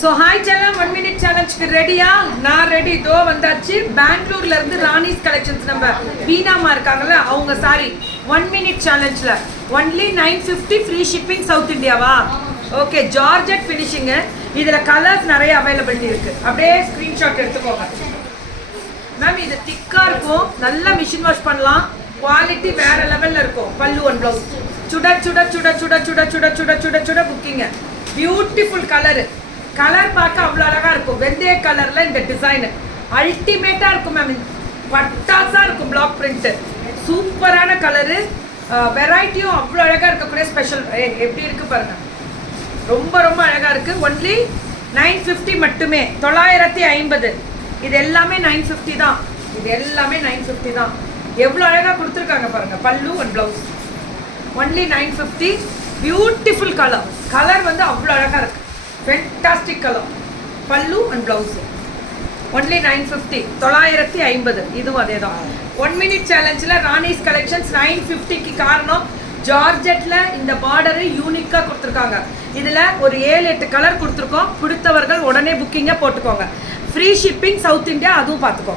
So hi channel 1 minute சேலஞ்சுக்கு ரெடியா? நான் ready. இதோ வந்தாச்சு. பெங்களூர்ல இருந்து ராணிஸ் கலெக்ஷன்ஸ் நம்ம வீணாமா இருக்காங்கல்ல அவங்க சாரி 1 minute சேலஞ்சில் ஒன்லி 950 ஃப்ரீ ஷிப்பிங் சவுத் இந்தியாவா? Okay, georgette finishing. இதில் கலர்ஸ் நிறைய அவைலபிலிட்டி இருக்குது. அப்படியே ஸ்க்ரீன்ஷாட் எடுத்துக்கோங்க மேம். இது திக்காக இருக்கும், நல்லா மிஷின் வாஷ் பண்ணலாம், குவாலிட்டி வேற லெவலில் இருக்கும். பல்லு அண்ட் ப்ளவுஸ் சுட சுட சுட சுட சுட சுட சுட சுட சுட புக்கிங்க. பியூட்டிஃபுல் கலரு, கலர் பார்க்க அவ்வளோ அழகாக இருக்கும். வெந்தய கலரில் இந்த டிசைனு அல்டிமேட்டாக இருக்கும் மேம். பட்டாசாக இருக்கும். பிளாக் பிரிண்ட்டு சூப்பரான கலரு. வெரைட்டியும் அவ்வளோ அழகாக இருக்கக்கூடிய ஸ்பெஷல் எப்படி இருக்குது பாருங்கள். ரொம்ப ரொம்ப அழகாக இருக்குது. ஒன்லி 950 மட்டுமே. 950. இது எல்லாமே 950 தான். இது எல்லாமே 950 தான். எவ்வளோ அழகாக கொடுத்துருக்காங்க பாருங்கள். பல்லு and blouse only 950. Beautiful colour. Colour வந்து அவ்வளோ அழகாக இருக்குது. Fantastic colour. பல்லு அண்ட் ப்ளவுஸு ஒன்லி 950. 950. இதுவும் அதே தான். 1 minute சேலஞ்சில் ராணிஸ் கலெக்ஷன்ஸ் 950க்கு காரணம் ஜார்ஜெட்டில் இந்த பார்டரு யூனிக்காக கொடுத்துருக்காங்க. இதில் ஒரு 7-8 கலர் கொடுத்துருக்கோம். பிடித்தவர்கள் உடனே புக்கிங்கை போட்டுக்கோங்க. ஃப்ரீ ஷிப்பிங் சவுத் இந்தியா, அதுவும் பார்த்துக்கோங்க.